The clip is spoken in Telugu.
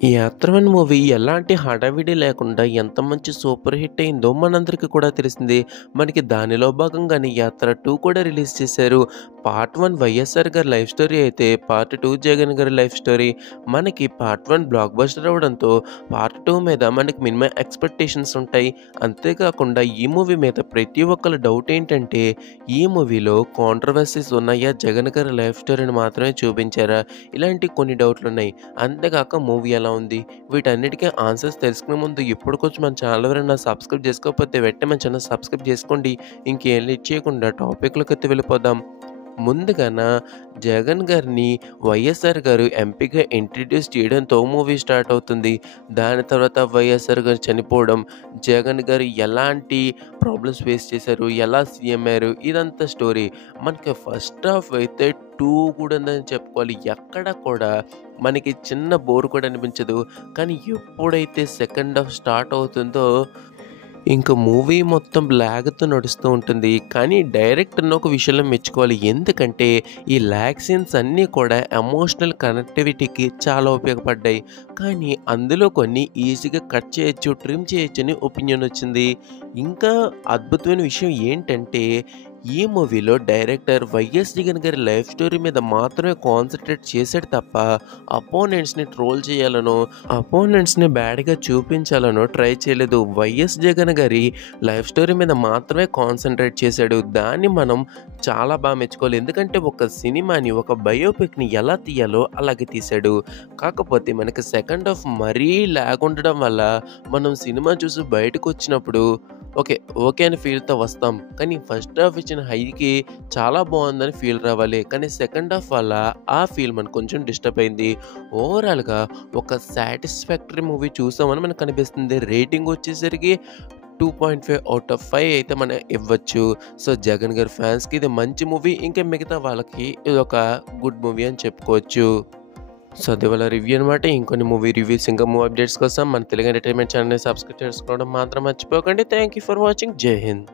ఈ 'యాత్రవన్' మూవీ ఎలాంటి హడావిడి లేకుండా ఎంత మంచి సూపర్ హిట్ అయిందో మనందరికీ కూడా తెలిసిందే. మనకి దానిలో భాగంగానే 'యాత్ర 2' కూడా రిలీజ్ చేశారు. పార్ట్ 1 వైఎస్ఆర్ గారి లైఫ్ స్టోరీ అయితే, పార్ట్ 2 జగన్ గారి లైఫ్ స్టోరీ. మనకి పార్ట్ 1 బ్లాక్ బస్టర్ అవ్వడంతో పార్ట్ 2 మీద మనకి మినిమం ఎక్స్‌పెక్టేషన్స్ ఉంటాయి. అంతేకాకుండా ఈ మూవీ మీద ప్రతి ఒక్కళ్ళ డౌట్ ఏంటంటే, ఈ మూవీలో కాంట్రోవర్సీస్ ఉన్నాయా? జగన్ గారి లైఫ్ స్టోరీని మాత్రమే చూపించారా? ఇలాంటి కొన్ని డౌట్లున్నాయి. అంతేగాక మూవీ ఎలా ఉంది? వీటన్నిటికి ఆన్సర్స్ తెలుసుకునే ముందు ఇప్పటికొచ్చి మన ఛానల్ ఎవరైనా సబ్స్క్రైబ్ చేసుకోకపోతే వెంటనే మన ఛానల్ సబ్స్క్రైబ్ చేసుకోండి. ఇంకేం లేట్ చేయకుండా టాపిక్‌లోకైతే వెళ్ళిపోదాం. ముందుగాన జగన్ గారిని వైఎస్ఆర్ గారు ఎంపీగా ఇంట్రడ్యూస్ చేయడంతో మూవీ స్టార్ట్ అవుతుంది. దాని తర్వాత వైఎస్ఆర్ గారు చనిపోవడం, జగన్ గారు ఎలాంటి ప్రాబ్లమ్స్ ఫేస్ చేశారు, ఎలా సీఎం అయ్యారు, ఇదంతా స్టోరీ. మనకి ఫస్ట్ హాఫ్ అయితే 2 కూడా ఉందని చెప్పుకోవాలి. ఎక్కడ కూడా మనకి చిన్న బోర్ కూడా అనిపించదు. కానీ ఎప్పుడైతే సెకండ్ హాఫ్ స్టార్ట్ అవుతుందో ఇంక మూవీ మొత్తం లాగ్‌తో నడుస్తూ ఉంటుంది. కానీ డైరెక్టర్‌ని ఒక విషయంలో మెచ్చుకోవాలి. ఎందుకంటే ఈ లాగ్ సీన్స్ అన్నీ కూడా ఎమోషనల్ కనెక్టివిటీకి చాలా ఉపయోగపడ్డాయి. కానీ అందులో కొన్ని ఈజీగా కట్ చేయొచ్చు, ట్రిమ్ చేయొచ్చని ఒపీనియన్ వచ్చింది. ఇంకా అద్భుతమైన విషయం ఏంటంటే ఈ మూవీలో డైరెక్టర్ వైఎస్ జగన్ గారి లైఫ్ స్టోరీ మీద మాత్రమే కాన్సంట్రేట్ చేశాడు తప్ప అపోనెంట్స్‌ని ట్రోల్ చేయాలనో, అపోనెంట్స్‌ని బ్యాడ్‌గా చూపించాలనో ట్రై చేయలేదు. వైఎస్ జగన్ గారి లైఫ్ స్టోరీ మీద మాత్రమే కాన్సంట్రేట్ చేశాడు. దాన్ని మనం చాలా బాగా మెచ్చుకోవాలి. ఎందుకంటే ఒక సినిమాని, ఒక బయోపిక్‌ని ఎలా తీయాలో అలాగే తీశాడు. కాకపోతే మనకి సెకండ్ హాఫ్ మరీ లాగ్ ఉండడం వల్ల మనం సినిమా చూసి బయటకొచ్చినప్పుడు ఓకే అని ఫీల్‌తో వస్తాం. కానీ ఫస్ట్ హాఫ్ ఇచ్చిన హైకి చాలా బావుందని ఫీల్ రావాలి. కానీ సెకండ్ హాఫ్ వల్ల ఆ ఫీల్ మనకు కొంచెం డిస్టర్బ్ అయింది. ఓవరాల్‌గా ఒక సాటిస్ఫాక్టరీ మూవీ చూసామని మనకు అనిపిస్తుంది. రేటింగ్ వచ్చేసరికి 2.5 ఔట్ ఆఫ్ 5 అయితే మనం ఇవ్వచ్చు. సో, జగన్ గారి ఫ్యాన్స్‌కి ఇది మంచి మూవీ. ఇంకా మిగతా వాళ్ళకి ఇదొక గుడ్ మూవీ అని చెప్పుకోవచ్చు. సో, అది వాళ్ళ రివ్యూ అనమాట. ఇంకొన్ని మూవీ రివ్యూస్, ఇంకా మూవీ అప్డేట్స్ కోసం మన తెలుగు ఎంటర్‌టైన్‌మెంట్ ఛానెల్‌ని సబ్స్క్రైబ్ చేసుకోవడం మాత్రం మర్చిపోకండి. Thank you for watching. జై హింద్.